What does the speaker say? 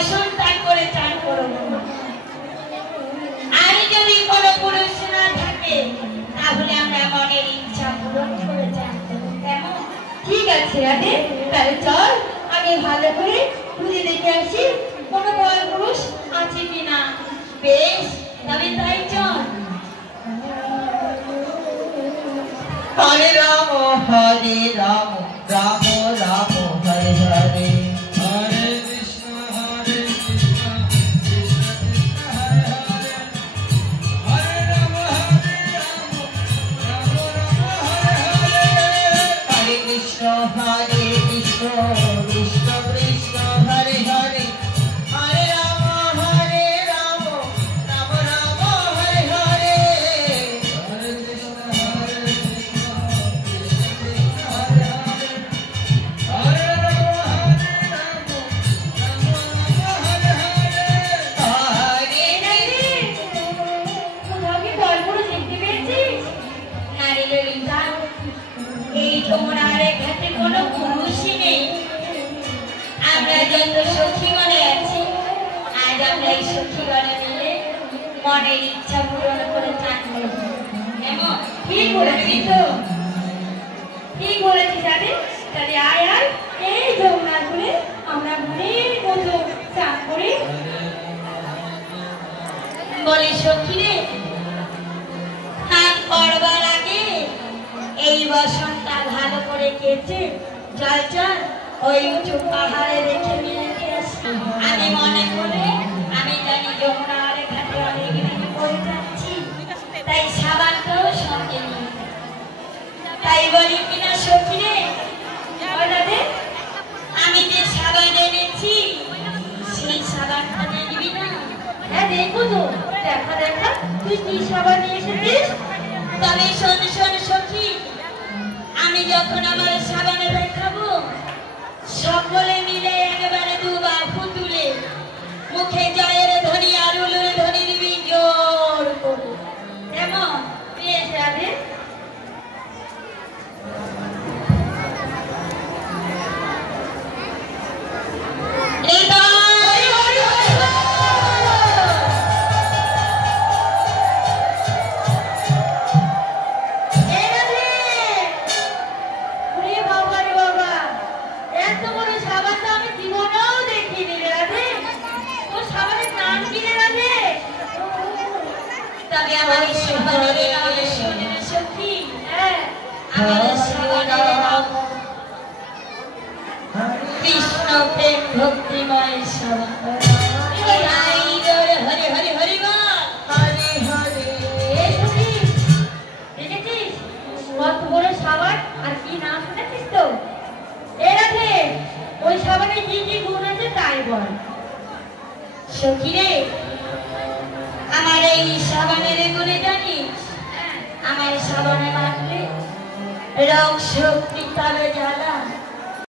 বসন ত্যাগ করে চান করো। আর যদি কোনো পুরুষ না থাকে তাহলে আমরা মনের ইচ্ছা পূরণ করে চান করব। কেমন? ঠিক আছে রাধে, তাহলে চল আগে ভালো করে খুঁজে দেখে আসি কোনো বড় পুরুষ আছে কিনা। বেশ, তবে তাই চল। হরে রাম রাম রাম হরে হরে, हरे कृष्ण कृष्ण कृष्ण कृष्ण हरे हरे, हरे राम राम राम हरे हरे। हरे कृष्ण कृष्ण कृष्ण हरे हरे, हरे राम राम राम हरे हरे। हरे कृष्ण कृष्ण कृष्ण हरे हरे, हरे राम हरे हरे। কোথাও কি বড় পুরুষ দেখতে পেয়েছিস? নারী ললিতা, এই যমুনার ঘাটে কোনো পুরুষই নেই। আমরা যত সখীগণে আছি, আজ আমরা এই সখীগণে মিলে মনের ইচ্ছা পূরণ করে চান করব। এমন ঠিক বলেছিস তো, ঠিক বলেছিস রাধে। তাহলে আয় আয় এই যমুনার কূলে আমরা মনের মতো চান করি। বলি সখী রে, স্নান করবার আগে এই বসনটা ভালো করে কেচে জল জল ওই উঁচু পাহাড়ে রেখে নিয়ে আসি। আমি মনে করে আমি জানি যমুনার ঘাটে অনেক দিন পড়ে যাচ্ছি, তাই সাবানটাও সঙ্গে নিয়ে যাই। তাই বলি কিনা সখী রে, রাধে, আমি যে সাবান এনেছি সেই সাবানটা দেখবি না? হ্যাঁ দেখবো তো। দেখা দেখা তুই কি সাবান নিয়ে এসেছিস। তবে শোন শোন সখী, আমি যখন আমার সাবানে দেখাবো সকলে মিলে একেবারে দুবার ফুতুলে মুখে জয়ের ধ্বনি আর উলুর ধ্বনি দিবি জোর করে। কেমন? বেশ রাধে। হৃদয় হরি হরি বল। এই রাধে, ওরে বাবা রে বাবা, এত বড় সাবান তো আমি জীবনেও দেখিনি রে রাধে। তোর সাবানের নাম কি রে রাধে? তবে আমার এই সাবানের নাম শোনে রে সখী, হ্যাঁ, আমাদের সাবানের নাম কৃষ্ণ প্রেম ভক্তিময় সাবান। হরি হরি হরি হরি বল। হরে হরে। এই সখী, দেখেছিস কত বড় সাবান আর কি নাম শুনেছিস তো? এই রাধে, ওই সাবানে কি কি গুণ আছে তাই বল। সখী রে, আমার এই সাবানের গুণে জানিস? আমার সাবানে মাখলে রোগ শক্তি তবে জ্বালা